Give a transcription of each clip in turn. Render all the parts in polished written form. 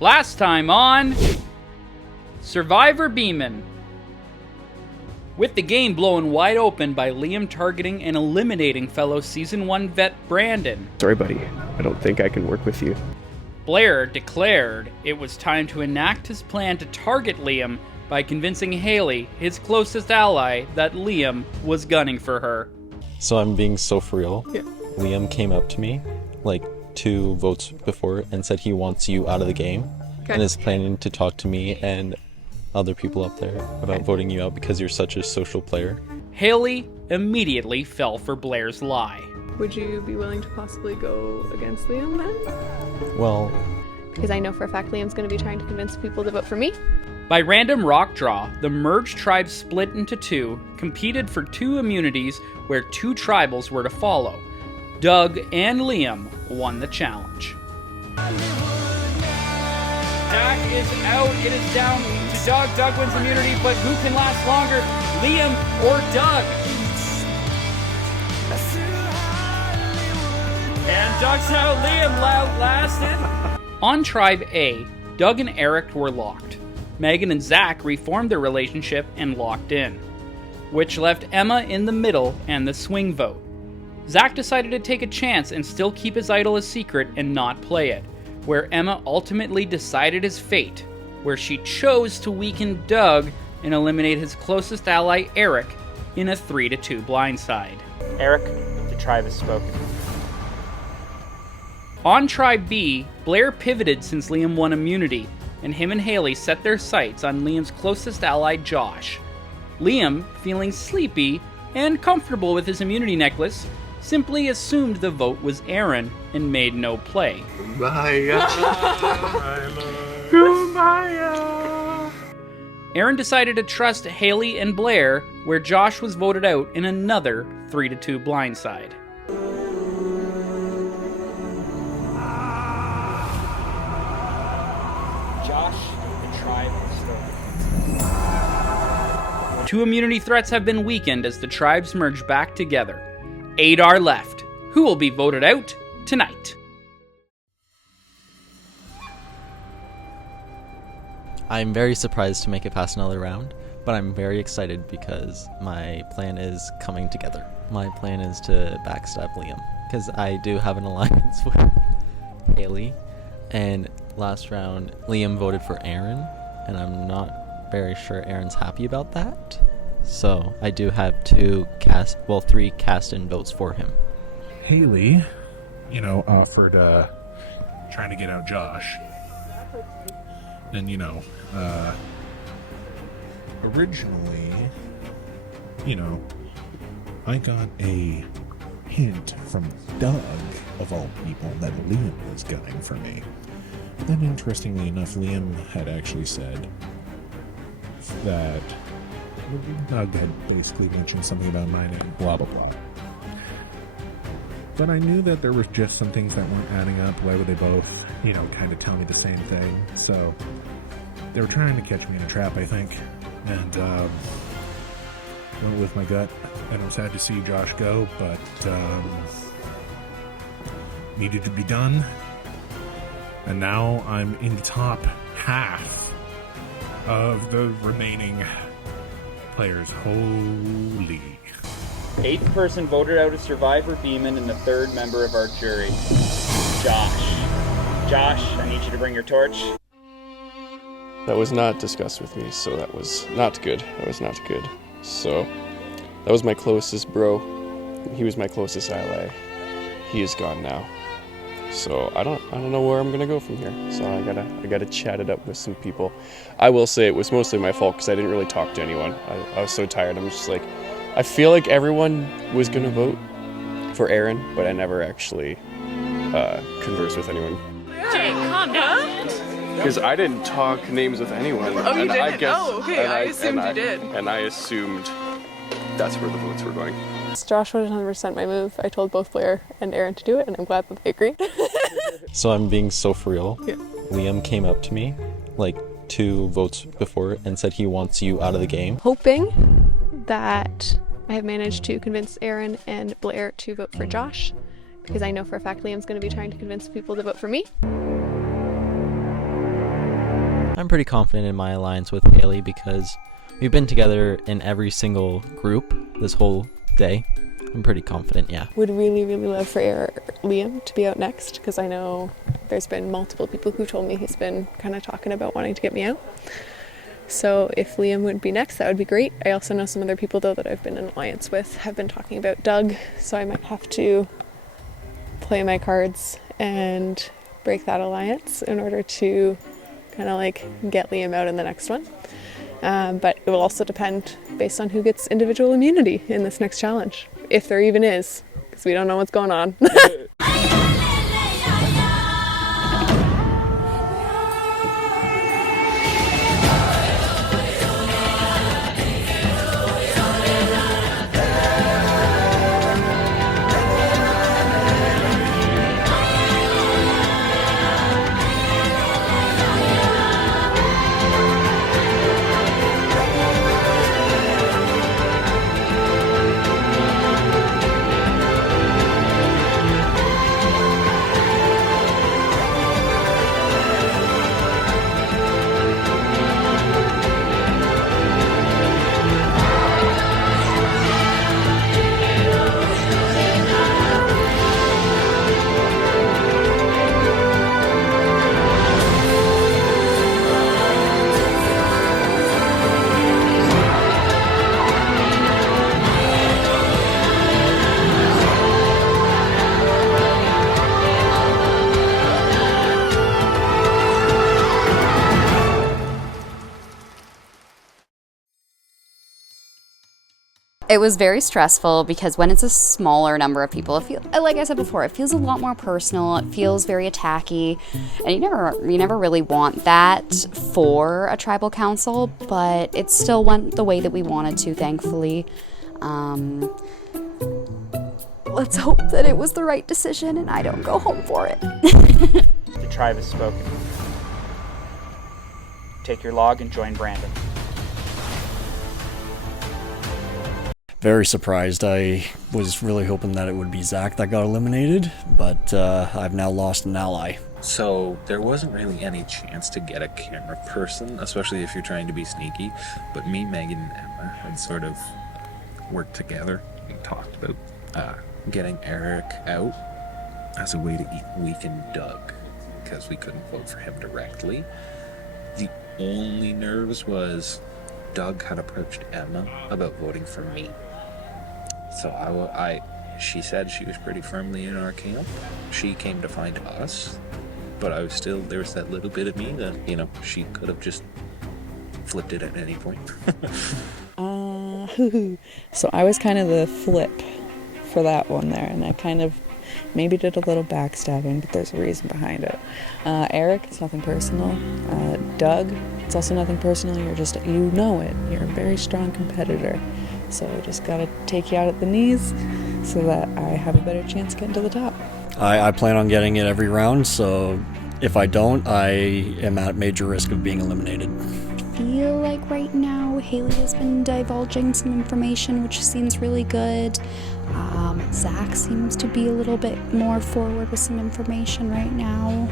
Last time on Survivor Biemans. With the game blown wide open by Liam targeting and eliminating fellow Season 1 vet Brandon. Sorry, buddy. I don't think I can work with you. Blair declared it was time to enact his plan to target Liam by convincing Haley, his closest ally, that Liam was gunning for her. So I'm being so for real. Yeah. Liam came up to me like 2 votes before and said he wants you out of the game. Okay. And is planning to talk to me and other people up there about voting you out because you're such a social player. Haley immediately fell for Blair's lie. Would you be willing to possibly go against Liam then? Well, because I know for a fact Liam's going to be trying to convince people to vote for me. By random rock draw, the merged tribes split into 2, competed for 2 immunities where 2 tribals were to follow. Doug and Liam won the challenge. Zach is out. It is down to Doug. Doug wins immunity, but who can last longer, Liam or Doug? And Doug's out. Liam lasted. On Tribe A, Doug and Eric were locked. Megan and Zach reformed their relationship and locked in, which left Emma in the middle and the swing vote. Zach decided to take a chance and still keep his idol a secret and not play it, where Emma ultimately decided his fate, where she chose to weaken Doug and eliminate his closest ally Eric in a 3-2 blindside. Eric, the tribe has spoken. On Tribe B, Blair pivoted since Liam won immunity, and him and Haley set their sights on Liam's closest ally Josh. Liam, feeling sleepy and comfortable with his immunity necklace, simply assumed the vote was Aaron and made no play. Aaron decided to trust Haley and Blair, where Josh was voted out in another 3-2 blindside. Josh, the tribe has spoken. 2 immunity threats have been weakened as the tribes merge back together. 8 are left. Who will be voted out tonight? I'm very surprised to make it past another round, but I'm very excited because my plan is coming together. My plan is to backstab Liam, because I do have an alliance with Haley, and last round Liam voted for Aaron, and I'm not very sure Aaron's happy about that. So I do have 3 cast-in votes for him. Haley, offered trying to get out Josh. And, originally, I got a hint from Doug, of all people, that Liam was gunning for me. Then, interestingly enough, Liam had actually said that Doug had basically mentioned something about my name, blah, blah, blah. But I knew that there was just some things that weren't adding up. Why would they both, kind of tell me the same thing? So they were trying to catch me in a trap, I think. And went with my gut. And I was sad to see Josh go, but needed to be done. And now I'm in the top half of the remaining players. Holy. 8th person voted out as Survivor Biemans and the 3rd member of our jury, Josh. Josh, I need you to bring your torch. That was not discussed with me, so that was not good. So, that was my closest bro. He was my closest ally. He is gone now. So I don't know where I'm gonna go from here. So I gotta chat it up with some people. I will say it was mostly my fault because I didn't really talk to anyone. I was so tired. I'm just like, I feel like everyone was gonna vote for Aaron, but I never actually conversed with anyone. Jake, calm down. Because I didn't talk names with anyone. Oh, you didn't? I guess, Okay, I assumed you did. And I assumed that's where the votes were going. Josh was 100% my move. I told both Blair and Aaron to do it, and I'm glad that they agreed. So I'm being so for real. Yeah. Liam came up to me like 2 votes before and said he wants you out of the game. Hoping that I have managed to convince Aaron and Blair to vote for Josh, because I know for a fact Liam's going to be trying to convince people to vote for me. I'm pretty confident in my alliance with Haley because we've been together in every single group this whole day. I'm pretty confident, yeah. Would really, really love for Liam to be out next, because I know there's been multiple people who told me he's been kind of talking about wanting to get me out. So if Liam would be next, that would be great. I also know some other people, though, that I've been in alliance with have been talking about Doug, so I might have to play my cards and break that alliance in order to kind of like get Liam out in the next one. But it will also depend based on who gets individual immunity in this next challenge, if there even is, because we don't know what's going on. It was very stressful because when it's a smaller number of people, like I said before, it feels a lot more personal. It feels very attacky, and you never really want that for a tribal council. But it still went the way that we wanted to, thankfully. Let's hope that it was the right decision and I don't go home for it. The tribe has spoken. Take your log and join Brandon. Very surprised. I was really hoping that it would be Zach that got eliminated, but I've now lost an ally. So there wasn't really any chance to get a camera person, especially if you're trying to be sneaky, but me, Megan, and Emma had sort of worked together and talked about getting Eric out as a way to weaken Doug, because we couldn't vote for him directly. The only nerves was Doug had approached Emma about voting for me. So she said she was pretty firmly in our camp. She came to find us, but there was that little bit of me that, she could have just flipped it at any point. So I was kind of the flip for that one there, and I kind of maybe did a little backstabbing, but there's a reason behind it. Eric, it's nothing personal. Doug, it's also nothing personal. You know it. You're a very strong competitor. So I just gotta take you out at the knees so that I have a better chance getting to the top. I plan on getting it every round, so if I don't, I am at major risk of being eliminated. I feel like right now Haley has been divulging some information, which seems really good. Zach seems to be a little bit more forward with some information right now.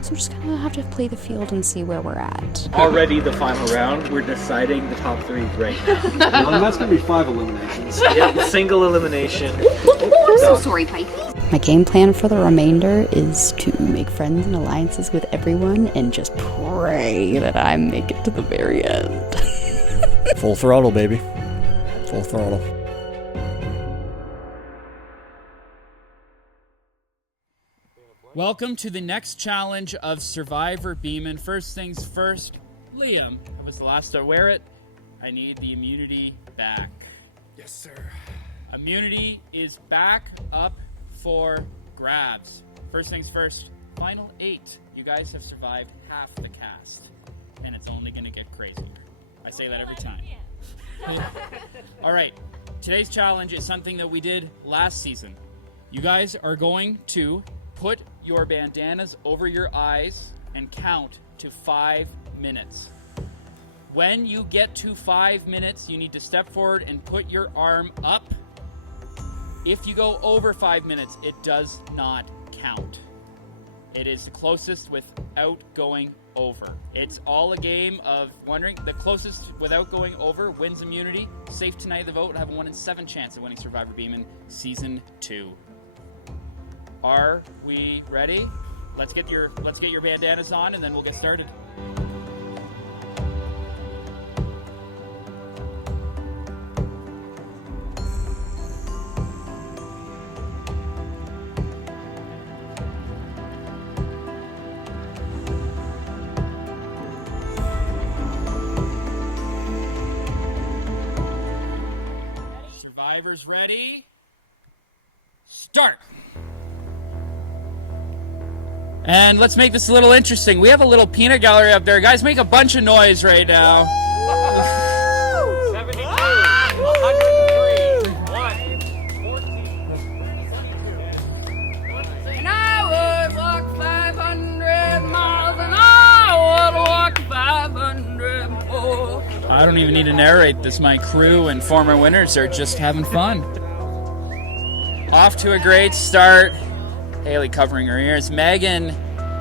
So we're just gonna have to play the field and see where we're at. Already the final round, we're deciding the top three right now. Well, that's gonna be 5 eliminations. Yeah, single elimination. I'm so sorry, Pikey. My game plan for the remainder is to make friends and alliances with everyone and just pray that I make it to the very end. Full throttle, baby. Full throttle. Welcome to the next challenge of Survivor Biemans. First things first, Liam, I was the last to wear it. I need the immunity back. Yes, sir. Immunity is back up for grabs. First things first, final 8. You guys have survived half the cast, and it's only gonna get crazier. I say that every time. All right, today's challenge is something that we did last season. You guys are going to put your bandanas over your eyes and count to 5 minutes. When you get to 5 minutes, you need to step forward and put your arm up. If you go over 5 minutes, it does not count. It is the closest without going over. It's all a game of wondering. The closest without going over wins immunity. Safe tonight, the vote would have a 1 in 7 chance of winning Survivor Beeman Season 2. Are we ready? Let's get your bandanas on and then we'll get started. Survivors ready? Start! And let's make this a little interesting. We have a little peanut gallery up there. Guys, make a bunch of noise right now. 72, 103, 1, 14. And I would walk 500 miles and I would walk 500 more. I don't even need to narrate this. My crew and former winners are just having fun. Off to a great start. Haley covering her ears. Megan,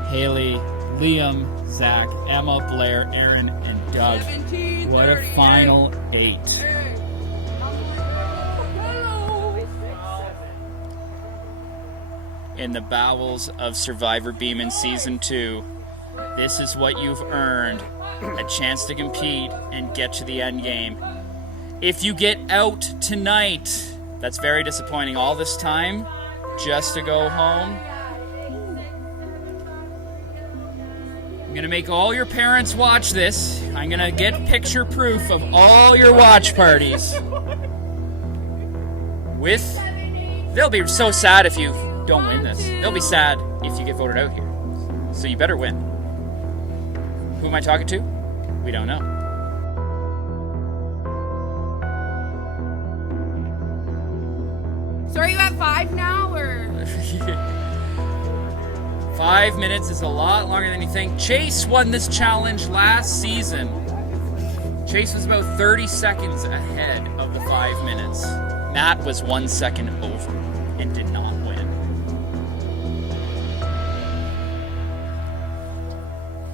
Haley, Liam, Zach, Emma, Blair, Aaron, and Doug. What a final 8. In the bowels of Survivor Beeman Season 2, this is what you've earned. A chance to compete and get to the end game. If you get out tonight, that's very disappointing. All this time just to go home. I'm gonna make all your parents watch this. I'm gonna get picture proof of all your watch parties. They'll be so sad if you don't win this. They'll be sad if you get voted out here. So you better win. Who am I talking to? We don't know. So are you at 5 now, or? 5 minutes is a lot longer than you think. Chase won this challenge last season. Chase was about 30 seconds ahead of the 5 minutes. Matt was 1 second over and did not win.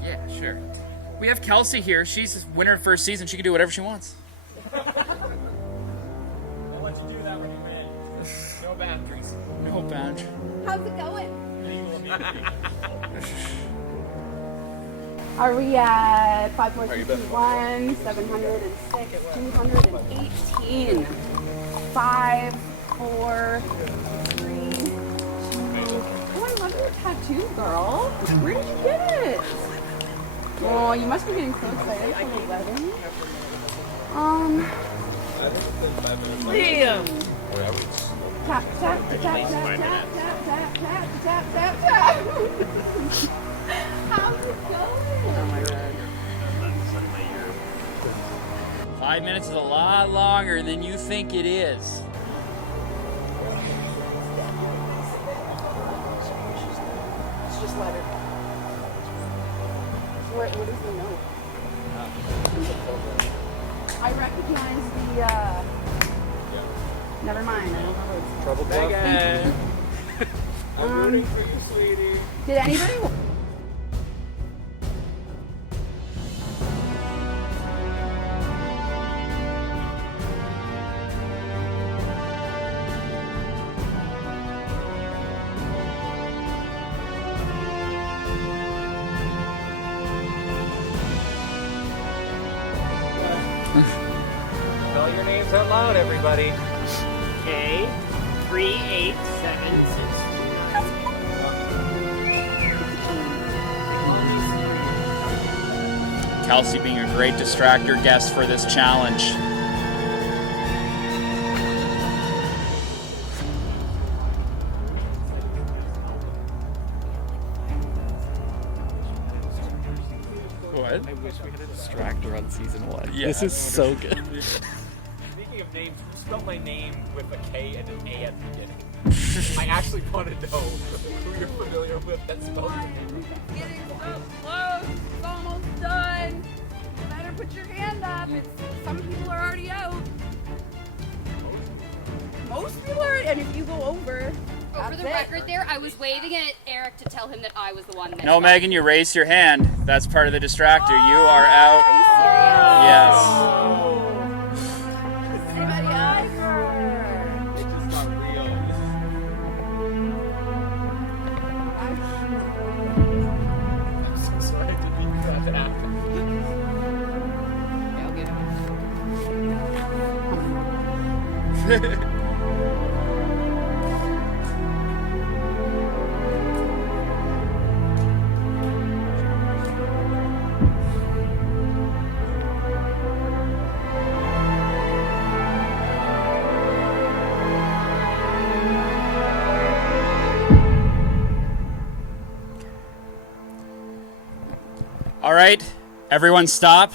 Yeah, sure. We have Kelsey here. She's a winner of first season. She can do whatever she wants. I'll let you do that when you win. No boundaries. No boundaries. How's it going? Are we at 5.61, 706, 218, 5, 4, 3, 2. Oh, I love your tattoo, girl. Where did you get it? Oh, you must be getting so excited for the wedding. Liam! Tap, tap, tap, tap, tap, tap, tap, tap, tap, tap, tap. How's it going? Oh my God. 5 minutes is a lot longer than you think it is. Just let her. What is the note? I recognize the, never mind, I don't know what it's Trouble Megan. I'm rooting for you, sweetie. Did anybody... Spell your names out loud, everybody. K3876. Kelsey being a great distractor guest for this challenge. What? I wish we had a distractor on season 1. Yeah, this is so good. Speaking of names, spell my name with a K and an A at the beginning. I actually want to know who you're familiar with that spells your name. Getting so close. It's almost done. You better put your hand up. Some people are already out. Most people are, and if you go over, For the record there, I was waving at Eric to tell him that I was the one that... No, Megan, you raised your hand. That's part of the distractor. You are out. Are you serious? Yes. Anybody else? It just got real. I'm so sorry I didn't mean for that to happen. All right, everyone stop.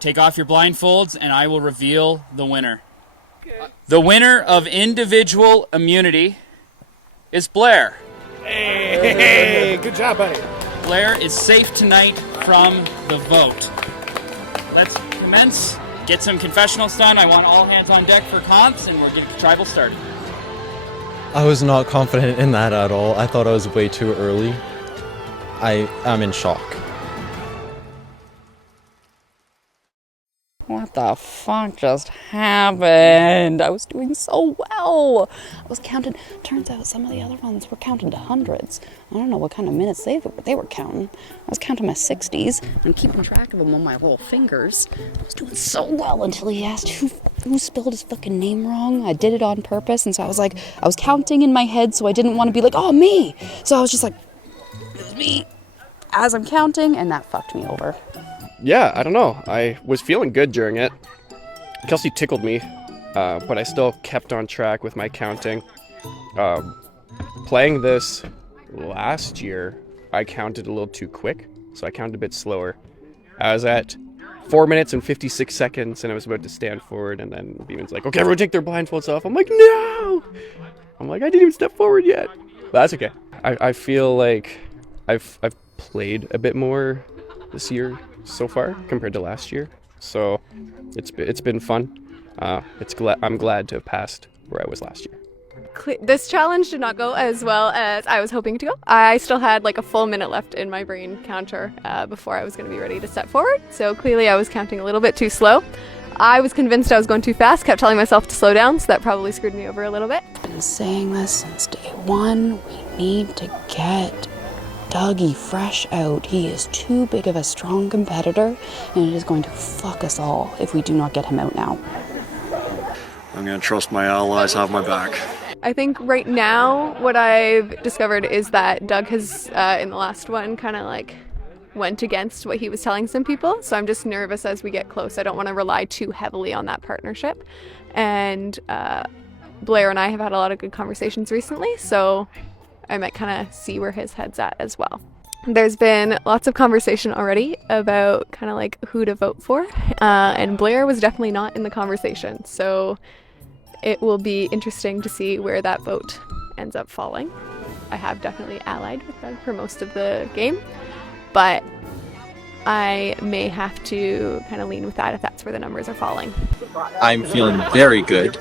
Take off your blindfolds and I will reveal the winner. The winner of individual immunity is Blair. Hey, good job, buddy. Blair is safe tonight from the vote. Let's commence. Get some confessionals done. I want all hands on deck for comps and we're getting the tribal started. I was not confident in that at all. I thought I was way too early. I'm in shock. What the fuck just happened? I was doing so well. I was counting. Turns out some of the other ones were counting to hundreds. I don't know what kind of minutes they were counting. I was counting my 60s and keeping track of them on my little fingers. I was doing so well until he asked who spelled his fucking name wrong. I did it on purpose, and so I was counting in my head, so I didn't want to be like, oh, me. So I was just like, it was me as I'm counting, and that fucked me over. Yeah, I don't know. I was feeling good during it. Kelsey tickled me, but I still kept on track with my counting. Playing this last year, I counted a little too quick, so I counted a bit slower. I was at 4 minutes and 56 seconds, and I was about to stand forward, and then Beeman's like, okay, everyone take their blindfolds off. I'm like, no! I'm like, I didn't even step forward yet. But that's okay. I feel like I've played a bit more this year so far compared to last year, so it's been fun. I'm glad to have passed where I was last year. This challenge did not go as well as I was hoping to go. I still had like a full minute left in my brain counter before I was going to be ready to step forward, so clearly I was counting a little bit too slow. I was convinced I was going too fast, kept telling myself to slow down, so that probably screwed me over a little bit. I've been saying this since day one. We need to get Dougie fresh out. He is too big of a strong competitor, and it is going to fuck us all if we do not get him out now. I'm going to trust my allies have my back. I think right now what I've discovered is that Doug has, in the last one, kind of like went against what he was telling some people. So I'm just nervous as we get close. I don't want to rely too heavily on that partnership. And Blair and I have had a lot of good conversations recently, so I might kind of see where his head's at as well. There's been lots of conversation already about kind of like who to vote for, and Blair was definitely not in the conversation. So it will be interesting to see where that vote ends up falling. I have definitely allied with Doug for most of the game, but I may have to kind of lean with that if that's where the numbers are falling. I'm feeling very good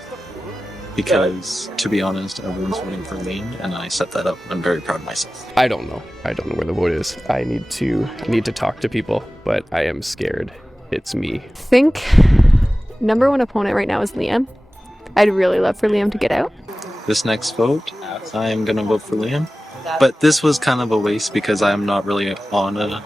because, to be honest, everyone's voting for Lean, and I set that up. I'm very proud of myself. I don't know where the vote is. I need to talk to people, but I am scared. It's me. I think number one opponent right now is Liam. I'd really love for Liam to get out. This next vote, I'm going to vote for Liam. But this was kind of a waste because I'm not really on a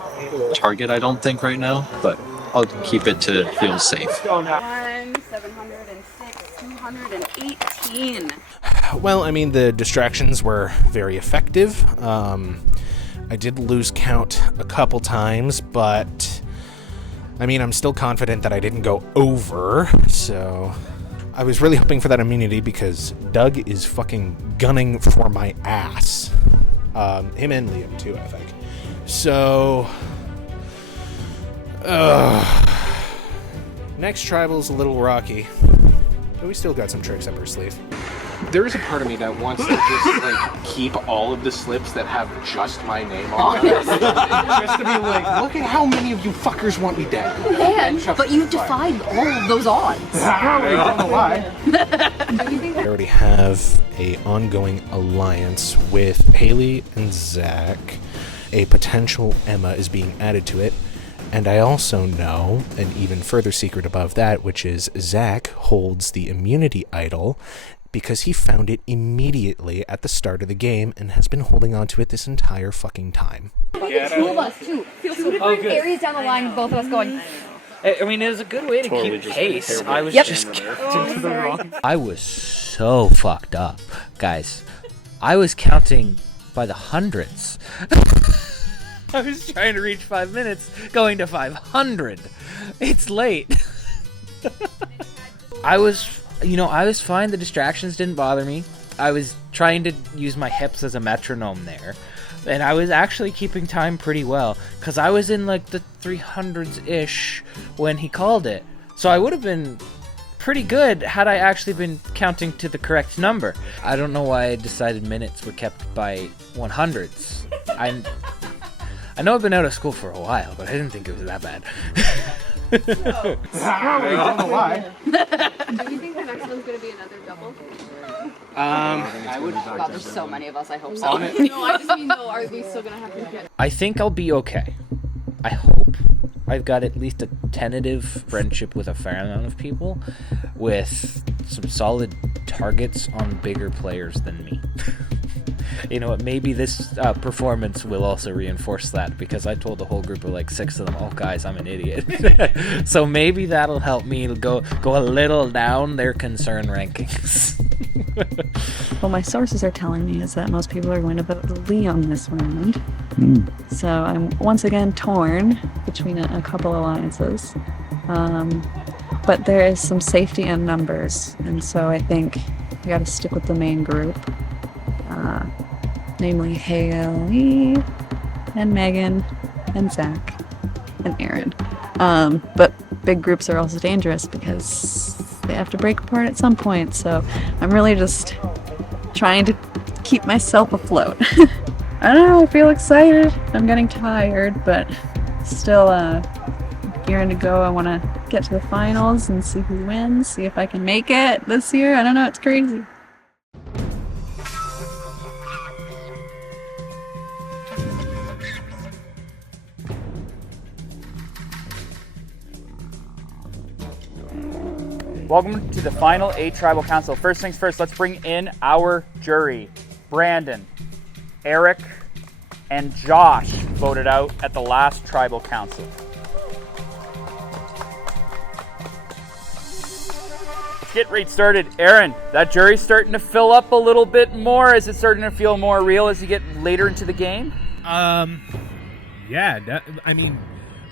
target, I don't think, right now. But I'll keep it to feel safe. 706, 218. Well, I mean, the distractions were very effective. I did lose count a couple times, but I mean, I'm still confident that I didn't go over, so I was really hoping for that immunity because Doug is fucking gunning for my ass. Him and Liam, too, I think. So, next tribal's a little rocky. But we still got some tricks up our sleeve. There is a part of me that wants to just like keep all of the slips that have just my name on them. Just to be like, look at how many of you fuckers want me dead. But you defied all of those odds. I don't know why. I already have a ongoing alliance with Haley and Zach. A potential Emma is being added to it. And I also know an even further secret above that, which is Zach holds the immunity idol because he found it immediately at the start of the game and has been holding on to it this entire fucking time. Two of us, two different areas down the line, both of us going. I mean, it was a good way to keep pace. I was just counting to the wrong. I was so fucked up, guys. I was counting by the hundreds. I was trying to reach 5 minutes, going to 500. It's late. I was fine. The distractions didn't bother me. I was trying to use my hips as a metronome there. And I was actually keeping time pretty well, because I was in like the 300s-ish when he called it. So I would have been pretty good had I actually been counting to the correct number. I don't know why I decided minutes were kept by 100s. I know I've been out of school for a while, but I didn't think it was that bad. I don't know why. Do you think the next one's going to be another double? I would. God, there's so many of us. I hope so. No, I just mean, no, are we still going to have to get... I think I'll be okay. I hope. I've got at least a tentative friendship with a fair amount of people, with some solid targets on bigger players than me. You know what, maybe this performance will also reinforce that, because I told the whole group of like 6 of them, oh guys, I'm an idiot. So maybe that'll help me go a little down their concern rankings. What my sources are telling me is that most people are going to vote Liam this round. So I'm once again torn between a couple alliances. But there is some safety in numbers, and so I think we got to stick with the main group. Namely Haley and Megan and Zach and Aaron. But big groups are also dangerous because they have to break apart at some point, so I'm really just trying to keep myself afloat. I don't know, I feel excited. I'm getting tired, but still gearing to go. I want to get to the finals and see who wins, see if I can make it this year. I don't know, it's crazy. Welcome to the final 8 Tribal Council. First things first, let's bring in our jury. Brandon, Eric, and Josh voted out at the last Tribal Council. Let's get right started. Aaron, that jury's starting to fill up a little bit more. Is it starting to feel more real as you get later into the game? Yeah, I mean,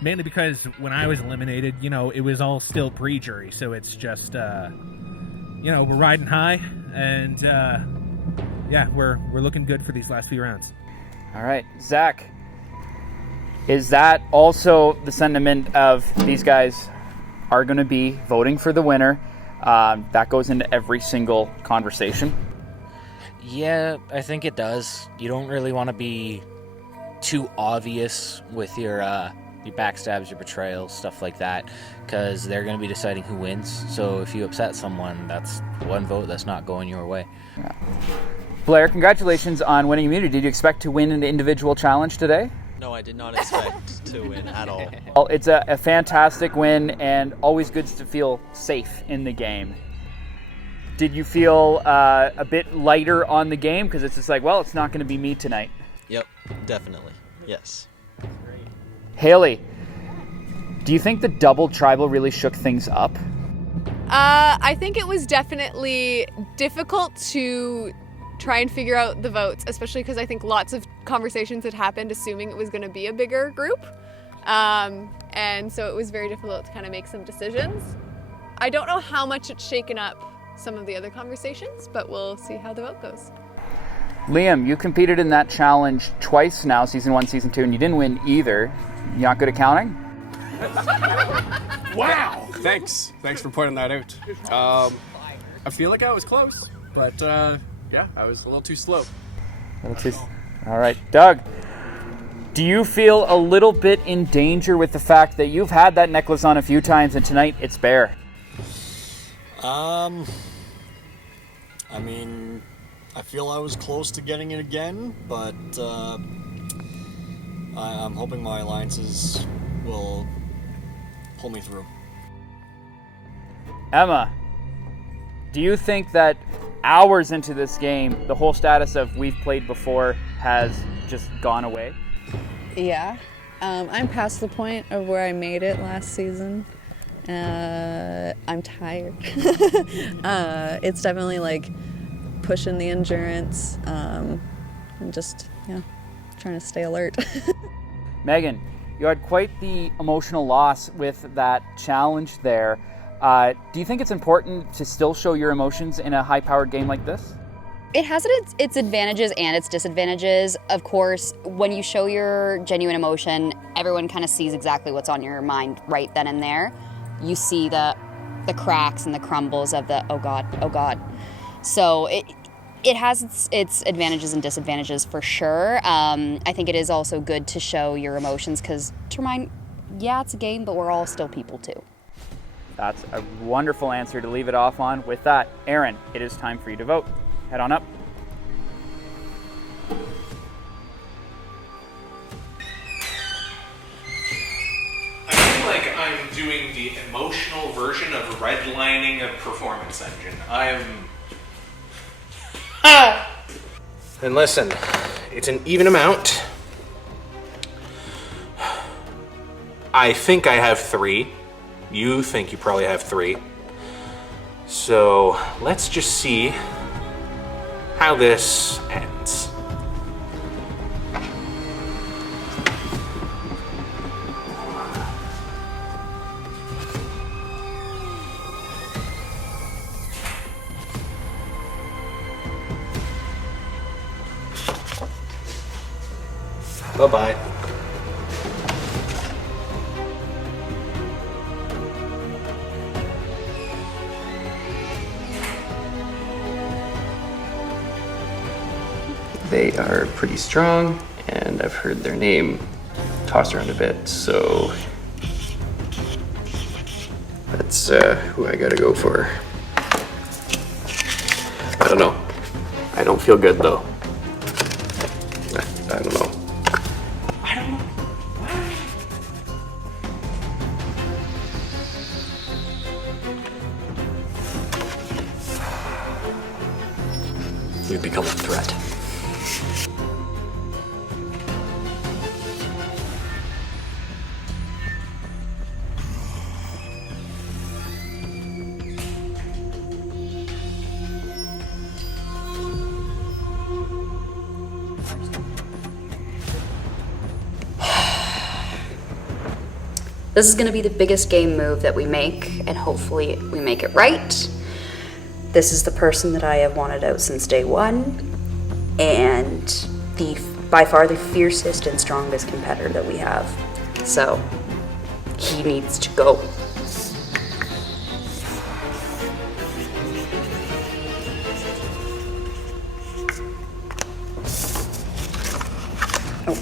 mainly because when I was eliminated, it was all still pre-jury, so it's just, we're riding high, and, we're looking good for these last few rounds. All right, Zach, is that also the sentiment of these guys are going to be voting for the winner? That goes into every single conversation. Yeah, I think it does. You don't really want to be too obvious with your backstabs, your betrayals, stuff like that, because they're going to be deciding who wins. So if you upset someone, that's one vote that's not going your way. Yeah. Blair, congratulations on winning immunity. Did you expect to win an individual challenge today? No, I did not expect to win at all. Well, it's a fantastic win, and always good to feel safe in the game. Did you feel a bit lighter on the game? Because it's just like, well, it's not going to be me tonight. Yep, definitely. Yes. Haley, do you think the double tribal really shook things up? I think it was definitely difficult to try and figure out the votes, especially because I think lots of conversations had happened assuming it was going to be a bigger group. And so it was very difficult to kind of make some decisions. I don't know how much it's shaken up some of the other conversations, but we'll see how the vote goes. Liam, you competed in that challenge twice now, season 1, season 2, and you didn't win either. You not good at counting? Wow! Thanks for pointing that out. I feel like I was close, but yeah, I was a little too slow. All right, Doug. Do you feel a little bit in danger with the fact that you've had that necklace on a few times and tonight it's bare? I mean, I feel I was close to getting it again, but I'm hoping my alliances will pull me through. Emma, do you think that hours into this game, the whole status of we've played before has just gone away? Yeah. I'm past the point of where I made it last season. I'm tired. It's definitely like pushing the endurance. I'm just, trying to stay alert. Megan, you had quite the emotional loss with that challenge there. Do you think it's important to still show your emotions in a high-powered game like this? It has its advantages and its disadvantages. Of course, when you show your genuine emotion, everyone kind of sees exactly what's on your mind right then and there. You see the cracks and the crumbles of the, oh God. So it has its advantages and disadvantages for sure. I think it is also good to show your emotions because, to remind, yeah, it's a game, but we're all still people too. That's a wonderful answer to leave it off on. With that, Aaron, it is time for you to vote. Head on up. I feel like I'm doing the emotional version of redlining a performance engine. And listen, it's an even amount. I think I have 3. You think you probably have 3. So let's just see how this ends. Bye-bye. They are pretty strong, and I've heard their name tossed around a bit, so that's who I gotta go for. I don't know. I don't feel good though. I don't know. You've become a threat. This is going to be the biggest game move that we make, and hopefully we make it right. This is the person that I have wanted out since day one, and by far the fiercest and strongest competitor that we have. So, he needs to go. Oh,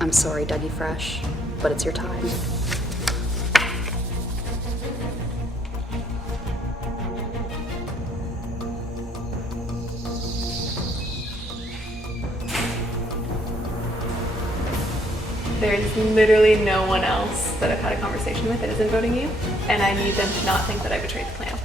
I'm sorry, Dougie Fresh, but it's your time. There's literally no one else that I've had a conversation with that isn't voting you, and I need them to not think that I betrayed the plan.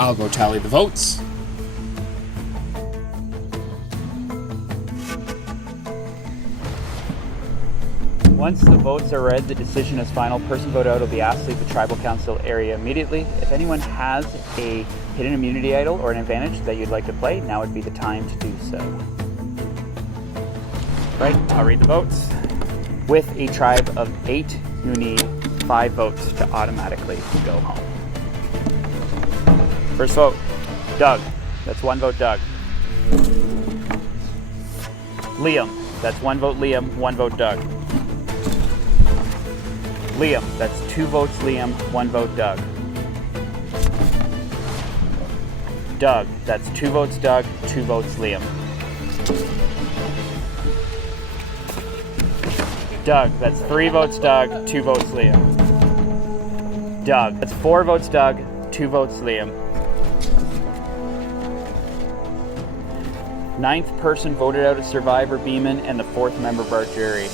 I'll go tally the votes. Once the votes are read, the decision is final. Person voted out will be asked to leave the tribal council area immediately. If anyone has a hidden immunity idol or an advantage that you'd like to play, now would be the time to do so. Right, I'll read the votes. With a tribe of 8, you need 5 votes to automatically go home. First vote, Doug. That's 1 vote, Doug. Liam, that's 1 vote Liam, 1 vote Doug. Liam, that's 2 votes Liam, 1 vote Doug. Doug, that's 2 votes Doug, 2 votes Liam. Doug, that's 3 votes Doug, 2 votes Liam. Doug, that's 4 votes Doug, 2 votes Liam. 9th person voted out as Survivor Beeman and the 4th member of our jury.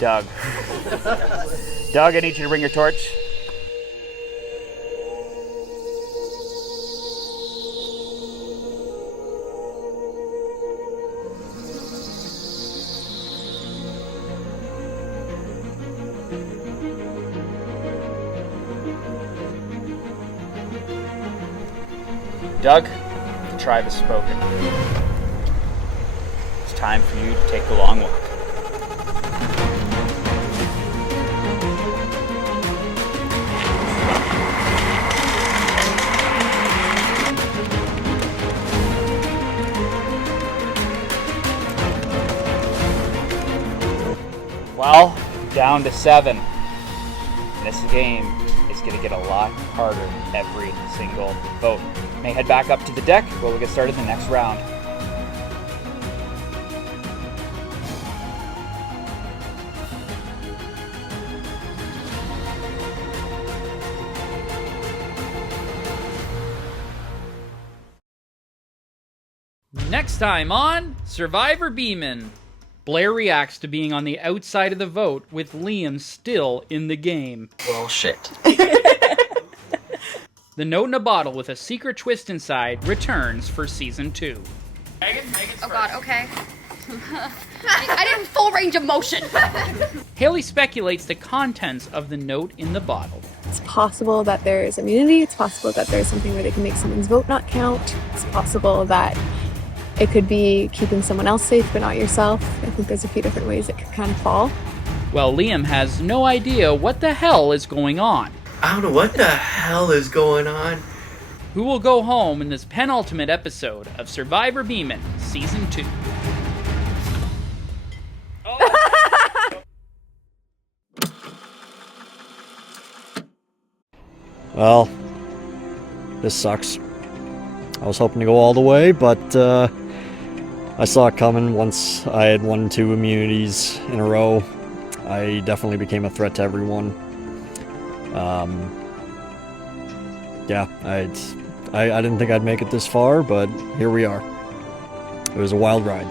Doug. Doug, I need you to bring your torch. Doug, the tribe has spoken. It's time for you to take the long walk. Well, down to 7. This game is going to get a lot harder every single vote. May head back up to the deck where we'll get started the next round. Next time on Survivor Beeman. Blair reacts to being on the outside of the vote with Liam still in the game. Well, shit. The Note in a Bottle with a secret twist inside returns for Season 2. Megan's oh god, okay. I didn't full range of motion. Haley speculates the contents of the Note in the Bottle. It's possible that there's immunity. It's possible that there's something where they can make someone's vote not count. It's possible that it could be keeping someone else safe but not yourself. I think there's a few different ways it could kind of fall. Well, Liam has no idea what the hell is going on. I don't know what the hell is going on. Who will go home in this penultimate episode of Survivor Beeman Season 2? Well, this sucks. I was hoping to go all the way, but I saw it coming once I had 1 and 2 immunities in a row. I definitely became a threat to everyone. Yeah, I didn't think I'd make it this far, but here we are. It was a wild ride.